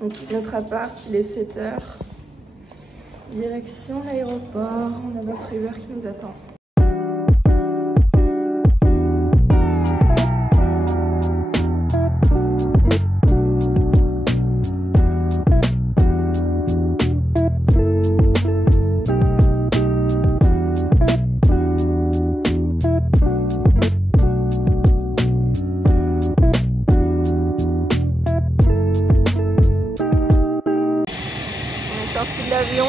Donc notre appart, il est 7 h. Direction l'aéroport, on a notre Uber qui nous attend. Sorti de l'avion,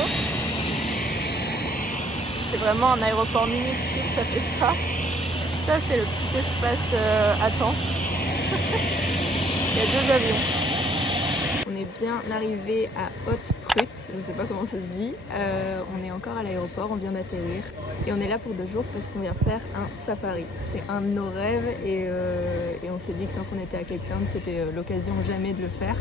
c'est vraiment un aéroport minuscule, ça fait ça. Ça c'est le petit espace attente. Il y a 2 avions. On est bien arrivé à Haute-Prut, je ne sais pas comment ça se dit. On est encore à l'aéroport, on vient d'atterrir et on est là pour 2 jours parce qu'on vient faire un safari. C'est un de nos rêves et on s'est dit que tant qu'on était à Cape Town, c'était l'occasion jamais de le faire.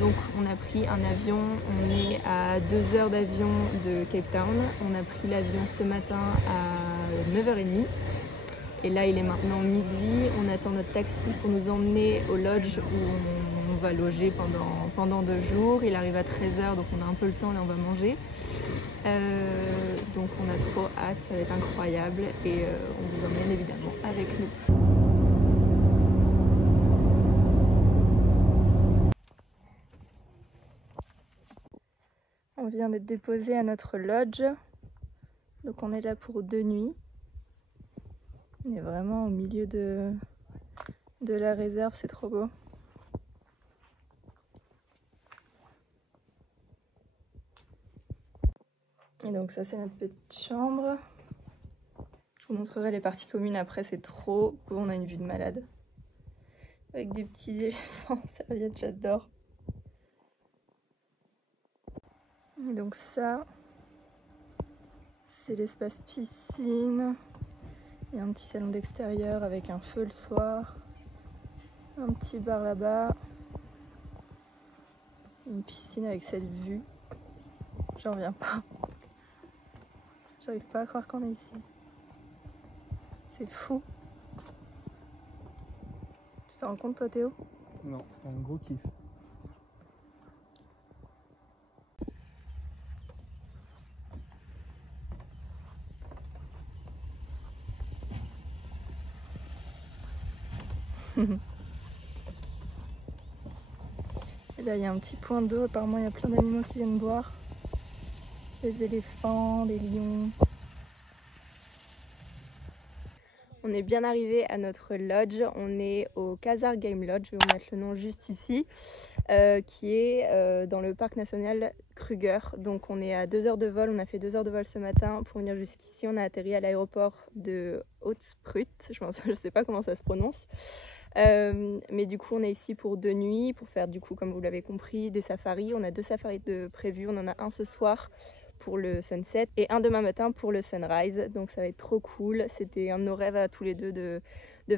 Donc on a pris un avion, on est à 2 heures d'avion de Cape Town. On a pris l'avion ce matin à 9 h 30. Et là il est maintenant midi, on attend notre taxi pour nous emmener au lodge où on va loger pendant 2 jours. Il arrive à 13 h, donc on a un peu le temps, là on va manger. Donc on a trop hâte, ça va être incroyable et on vous emmène évidemment avec nous. On vient d'être déposé à notre lodge, donc on est là pour 2 nuits. On est vraiment au milieu de la réserve, c'est trop beau. Et donc ça c'est notre petite chambre. Je vous montrerai les parties communes après, c'est trop beau, on a une vue de malade. Avec des petits éléphants en serviette, j'adore. Et donc ça, c'est l'espace piscine. Il y a un petit salon d'extérieur avec un feu le soir. Un petit bar là-bas. Une piscine avec cette vue. J'en reviens pas. J'arrive pas à croire qu'on est ici. C'est fou. Tu t'en rends compte toi Théo? Non, c'est un gros kiff. Et là il y a un petit point d'eau, apparemment il y a plein d'animaux qui viennent boire. Des éléphants, des lions. On est bien arrivé à notre lodge, on est au Khazar Game Lodge, je vais vous mettre le nom juste ici, qui est dans le parc national Kruger. Donc on est à 2 heures de vol, on a fait 2 heures de vol ce matin pour venir jusqu'ici. On a atterri à l'aéroport de Haute-Prut, je sais pas comment ça se prononce. Mais du coup on est ici pour 2 nuits, pour faire du coup comme vous l'avez compris des safaris. On a 2 safaris de prévus, on en a un ce soir pour le sunset et un demain matin pour le sunrise, donc ça va être trop cool. C'était un de nos rêves à tous les deux de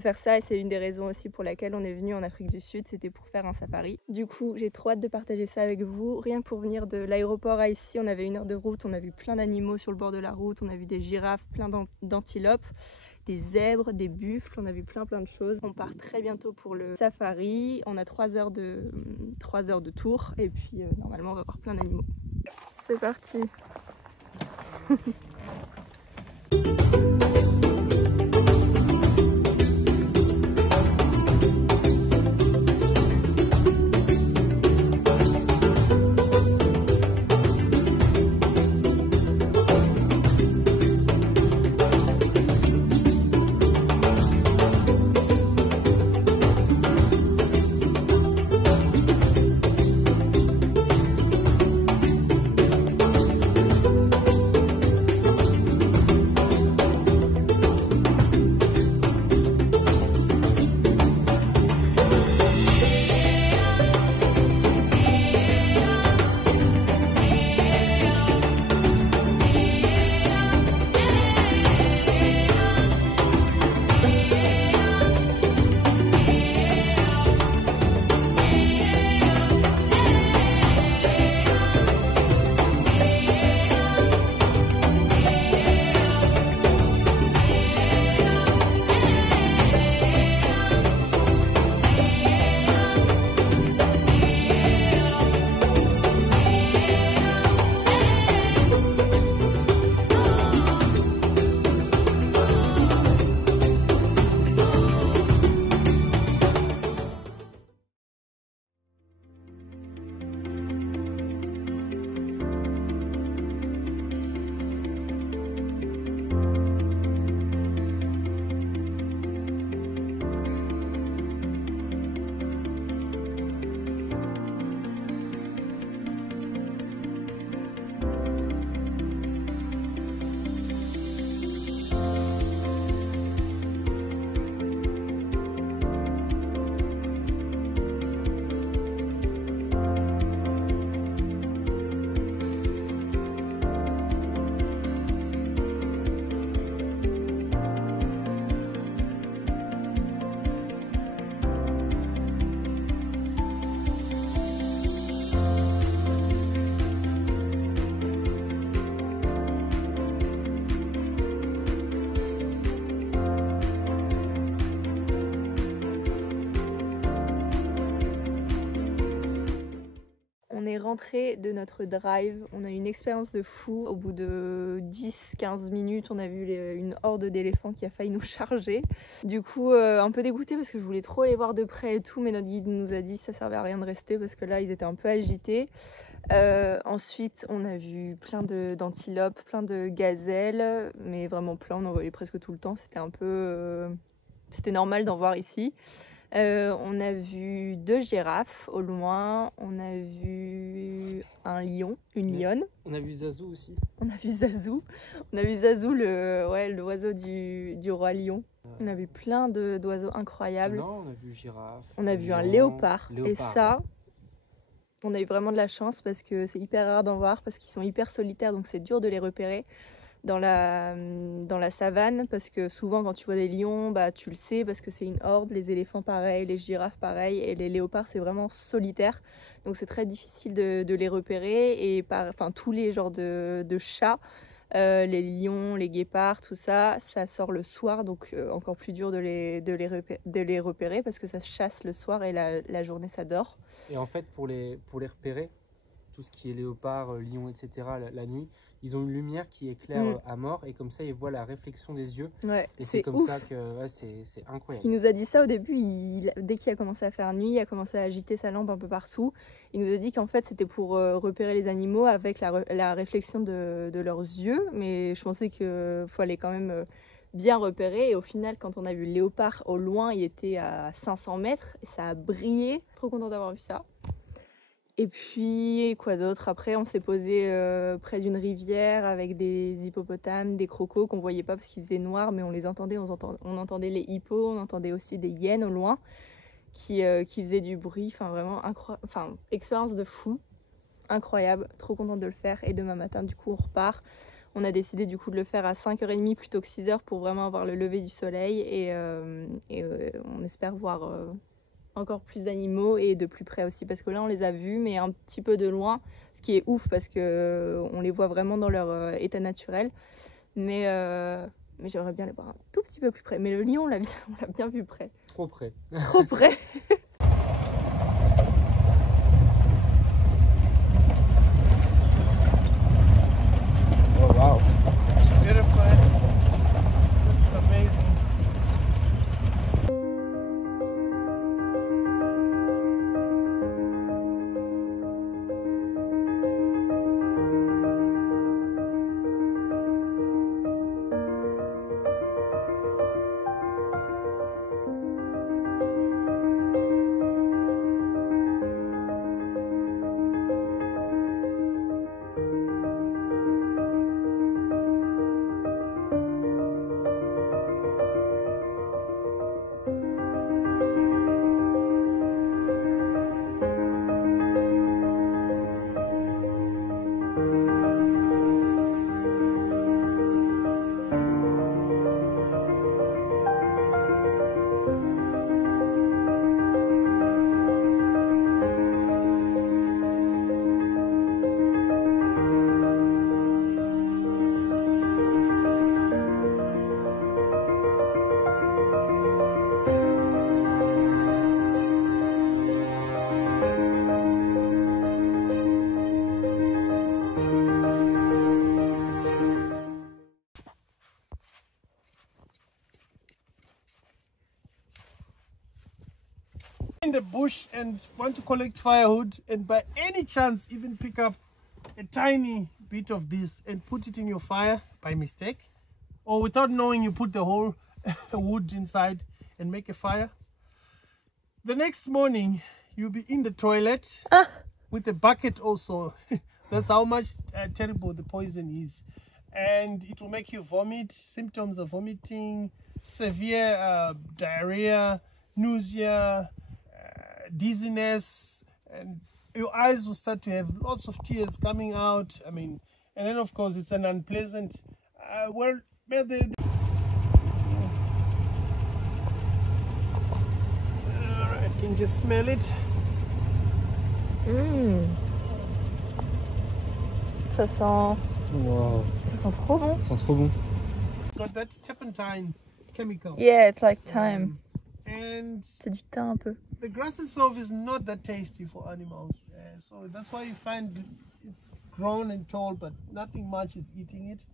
faire ça et c'est une des raisons aussi pour laquelle on est venu en Afrique du Sud, c'était pour faire un safari. Du coup j'ai trop hâte de partager ça avec vous. Rien que pour venir de l'aéroport à ici, on avait 1 heure de route, on a vu plein d'animaux sur le bord de la route, on a vu des girafes, plein d'antilopes, des zèbres, des buffles, on a vu plein de choses. On part très bientôt pour le safari, on a 3 heures de tour et puis normalement on va voir plein d'animaux. C'est parti. On est rentré de notre drive, on a eu une expérience de fou. Au bout de 10-15 minutes, on a vu une horde d'éléphants qui a failli nous charger. Du coup, un peu dégoûté parce que je voulais trop les voir de près et tout, mais notre guide nous a dit que ça servait à rien de rester parce que là, ils étaient un peu agités. Ensuite, on a vu plein d'antilopes, plein de gazelles, mais vraiment plein, on en voyait presque tout le temps. C'était un peu... c'était normal d'en voir ici. On a vu 2 girafes au loin, on a vu un lion, une lionne. On a vu Zazou aussi. On a vu Zazou. On a vu Zazou, l'oiseau du roi lion. On a vu plein d'oiseaux incroyables. Non, on a vu girafe. On a vu un léopard. Et ça, on a eu vraiment de la chance parce que c'est hyper rare d'en voir, parce qu'ils sont hyper solitaires, donc c'est dur de les repérer dans la savane, parce que souvent quand tu vois des lions, bah, tu le sais parce que c'est une horde, les éléphants pareil, les girafes pareil, et les léopards c'est vraiment solitaire, donc c'est très difficile de les repérer. Et tous les genres de chats, les lions, les guépards, tout ça, ça sort le soir, donc encore plus dur de les repérer parce que ça se chasse le soir et la journée ça dort. Et en fait, pour les repérer, tout ce qui est léopard, lion, etc., la nuit, ils ont une lumière qui éclaire à mort, et comme ça, ils voient la réflexion des yeux. Ouais, et c'est comme ouf. ça que c'est incroyable. Il nous a dit ça au début, dès qu'il a commencé à faire nuit, il a commencé à agiter sa lampe un peu partout. Il nous a dit qu'en fait, c'était pour repérer les animaux avec la réflexion de leurs yeux, mais je pensais qu'il fallait quand même bien repérer. Et au final, quand on a vu le léopard au loin, il était à 500 mètres, et ça a brillé. Trop content d'avoir vu ça. Et puis, quoi d'autre? Après, on s'est posé près d'une rivière avec des hippopotames, des crocos qu'on voyait pas parce qu'il faisait noir, mais on les entendait. On entendait les hippos, on entendait aussi des hyènes au loin qui faisaient du bruit. Enfin, vraiment incroyable. Enfin, expérience de fou. Incroyable. Trop contente de le faire. Et demain matin, du coup, on repart. On a décidé du coup de le faire à 5h30 plutôt que 6h pour vraiment avoir le lever du soleil. Et on espère voir... encore plus d'animaux et de plus près aussi, parce que là on les a vus mais un petit peu de loin, ce qui est ouf parce que on les voit vraiment dans leur état naturel, mais j'aimerais bien les voir un tout petit peu plus près. Mais le lion on l'a bien vu près. Trop près. Trop près. Oh wow. Beautiful. This is amazing. In the bush and want to collect firewood, and by any chance even pick up a tiny bit of this and put it in your fire by mistake, or without knowing you put the whole wood inside and make a fire, the next morning you'll be in the toilet with a bucket also. That's how much terrible the poison is, and it will make you vomit, symptoms of vomiting, severe diarrhea, nausea, dizziness, and your eyes will start to have lots of tears coming out. I mean, and then of course it's an unpleasant method. I can just smell it. Ça sent... Wow. Ça sent trop bon. Ça sent trop bon. Got that turpentine chemical. Yeah, it's like thyme. And C'est du thym un peu. the grass itself is not that tasty for animals. So that's why you find it's grown and tall, but nothing much is eating it.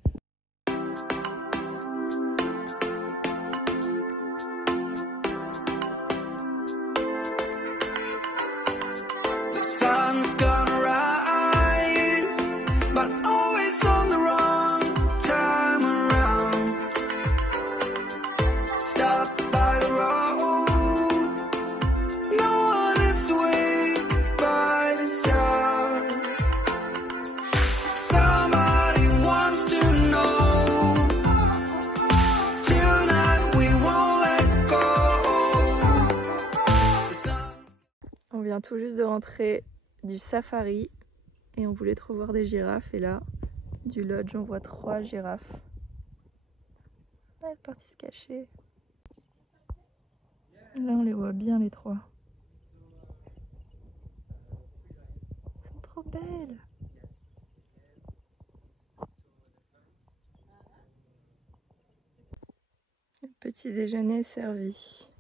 The sun's gonna rise, but always on the wrong time around. Stop by the road, no one is awake by the sound. Somebody wants to know, tonight we won't let go. The sun. On vient tout juste de rentrer du safari et on voulait trop voir des girafes. Et là, du lodge, on voit 3 girafes. Elle est partie se cacher. Là, on les voit bien, les 3. Elles sont trop belles. Le petit déjeuner est servi.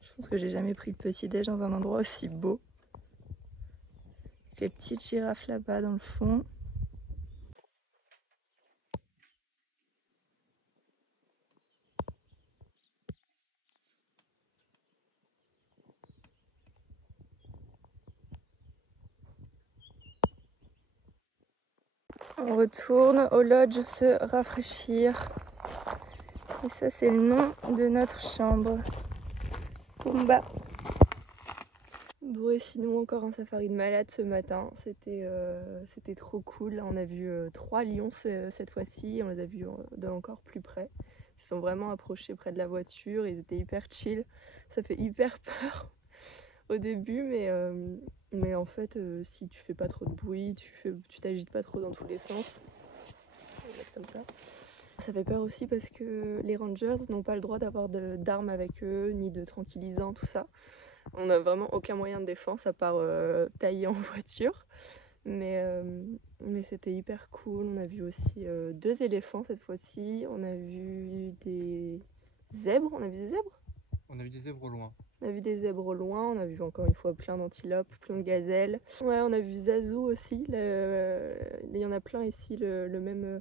Je pense que j'ai jamais pris de petit déj dans un endroit aussi beau. Les petites girafes là-bas dans le fond. On retourne au lodge se rafraîchir. Et ça, c'est le nom de notre chambre. Pumba. Bon, et sinon, encore un safari de malade ce matin. C'était trop cool. On a vu 3 lions cette fois-ci. On les a vus d'encore plus près. Ils sont vraiment approchés près de la voiture. Ils étaient hyper chill. Ça fait hyper peur au début, mais en fait, si tu fais pas trop de bruit, tu t'agites pas trop dans tous les sens. On va mettre comme ça. Ça fait peur aussi parce que les rangers n'ont pas le droit d'avoir d'armes avec eux, ni de tranquillisants, tout ça. On n'a vraiment aucun moyen de défense à part tailler en voiture. Mais c'était hyper cool. On a vu aussi 2 éléphants cette fois-ci. On a vu des zèbres. On a vu des zèbres ? On a vu des zèbres au loin. On a vu des zèbres au loin. On a vu encore une fois plein d'antilopes, plein de gazelles. Ouais, on a vu Zazu aussi. Il y en a plein ici, le même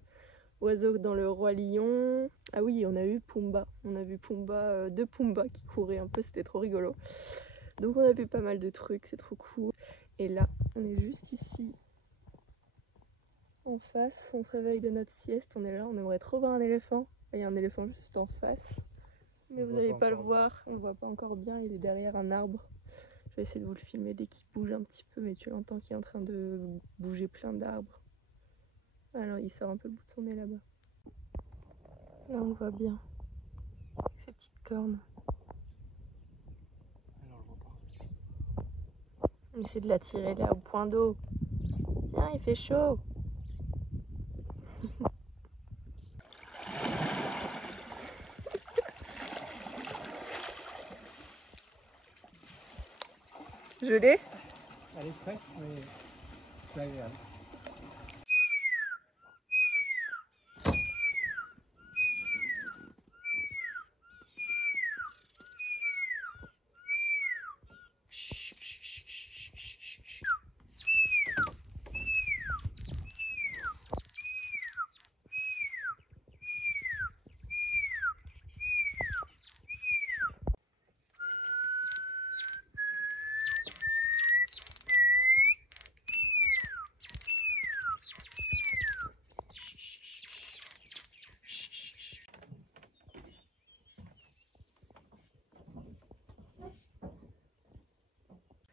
oiseau que dans le Roi Lion. Ah oui, on a eu Pumba. On a vu Pumba, 2 Pumba qui couraient un peu. C'était trop rigolo. Donc on a vu pas mal de trucs, c'est trop cool. Et là, on est juste ici, en face. On se réveille de notre sieste, on est là, on aimerait trop voir un éléphant. Il y a un éléphant juste en face, mais vous n'allez pas le voir, on le voit pas encore bien, il est derrière un arbre. Je vais essayer de vous le filmer dès qu'il bouge un petit peu, mais tu l'entends qu'il est en train de bouger plein d'arbres. Alors il sort un peu le bout de son nez là-bas. Là on le voit bien, avec ses petites cornes. On essaie de l'attirer là au point d'eau. Viens, il fait chaud. Je l'ai. Elle est fraîche, mais c'est agréable.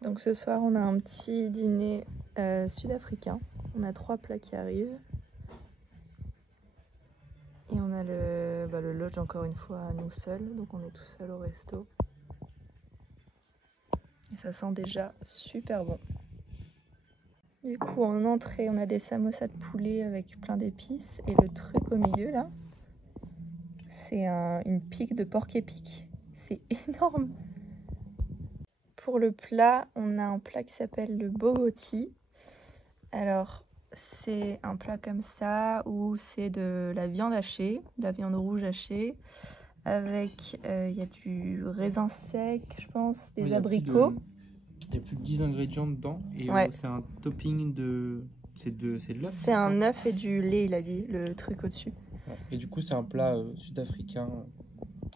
Donc ce soir on a un petit dîner sud-africain. On a 3 plats qui arrivent. Et on a le lodge encore une fois à nous seuls. Donc on est tout seul au resto. Et ça sent déjà super bon. Du coup en entrée on a des samosas de poulet avec plein d'épices. Et le truc au milieu là, c'est une pique de porc épic. C'est énorme. Pour le plat, on a un plat qui s'appelle le boboti. Alors, c'est un plat comme ça où c'est de la viande hachée, de la viande rouge hachée, avec, il y a du raisin sec, je pense, des Oui, il y a plus abricots. Il y a plus de 10 ingrédients dedans et Ouais. c'est un topping de. C'est de l'œuf. C'est un œuf et du lait, il a dit, le truc au-dessus. Ouais. Et du coup, c'est un plat sud-africain,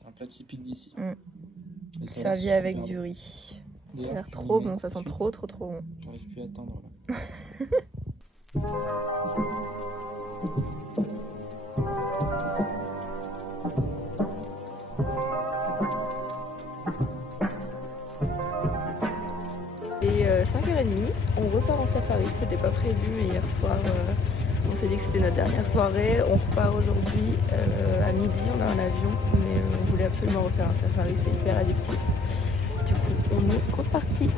un plat typique d'ici. Mm. Et ça a Servi l'air avec super du bon. riz. Ça a D'ailleurs, l'air je trop m'y mets bon, ça tout de sent suite. trop bon. J'arrive plus à attendre là. Et 5h30, on repart en safari, c'était pas prévu mais hier soir on s'est dit que c'était notre dernière soirée. On repart aujourd'hui à midi, on a un avion mais on voulait absolument refaire un safari, c'est hyper addictif. Du coup on est reparti.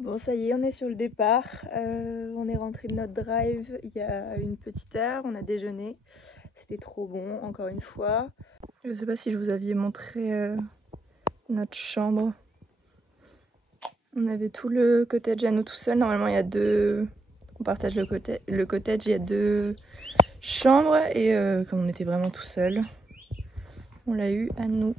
Bon ça y est, on est sur le départ, on est rentré de notre drive il y a une petite heure, on a déjeuné, c'était trop bon encore une fois. Je sais pas si je vous avais montré notre chambre. On avait tout le cottage à nous tout seul, normalement il y a deux, on partage le cottage, il y a deux chambres et comme on était vraiment tout seul, on l'a eu à nous.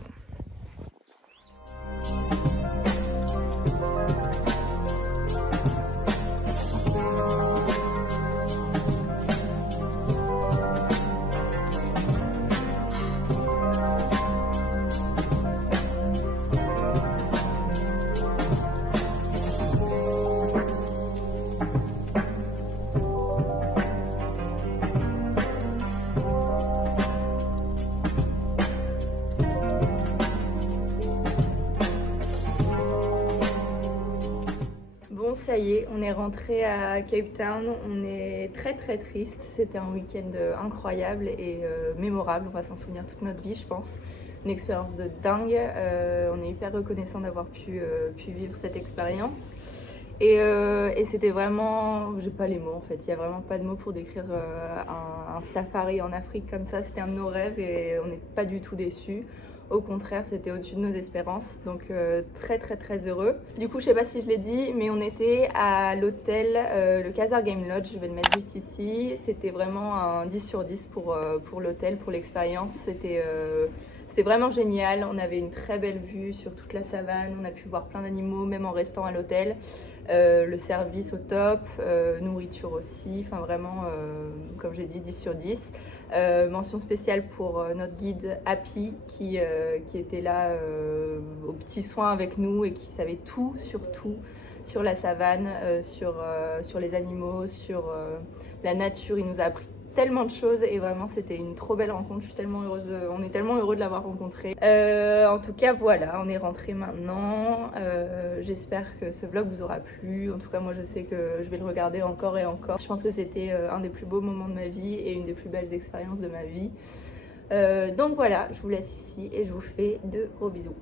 Bon ça y est, on est rentré à Cape Town, on est très triste, c'était un week-end incroyable et mémorable, on va s'en souvenir toute notre vie je pense, une expérience de dingue, on est hyper reconnaissant d'avoir pu vivre cette expérience et c'était vraiment, j'ai pas les mots en fait, il n'y a vraiment pas de mots pour décrire un safari en Afrique comme ça, c'était un de nos rêves et on n'est pas du tout déçus. Au contraire, c'était au-dessus de nos espérances, donc très heureux. Du coup, je sais pas si je l'ai dit, mais on était à l'hôtel, le Khazar Game Lodge, je vais le mettre juste ici. C'était vraiment un 10 sur 10 pour l'hôtel, pour l'expérience. C'était vraiment génial, on avait une très belle vue sur toute la savane, on a pu voir plein d'animaux, même en restant à l'hôtel. Le service au top, nourriture aussi, enfin vraiment, comme j'ai dit, 10 sur 10. Mention spéciale pour notre guide Happy qui était là aux petits soins avec nous et qui savait tout sur la savane, sur les animaux, sur la nature. Il nous a appris tellement de choses et vraiment c'était une trop belle rencontre. Je suis tellement heureuse, on est tellement heureux de l'avoir rencontré. En tout cas voilà, on est rentré maintenant. J'espère que ce vlog vous aura plu. En tout cas moi je sais que je vais le regarder encore et encore. Je pense que c'était un des plus beaux moments de ma vie et une des plus belles expériences de ma vie. Donc voilà, je vous laisse ici et je vous fais de gros bisous.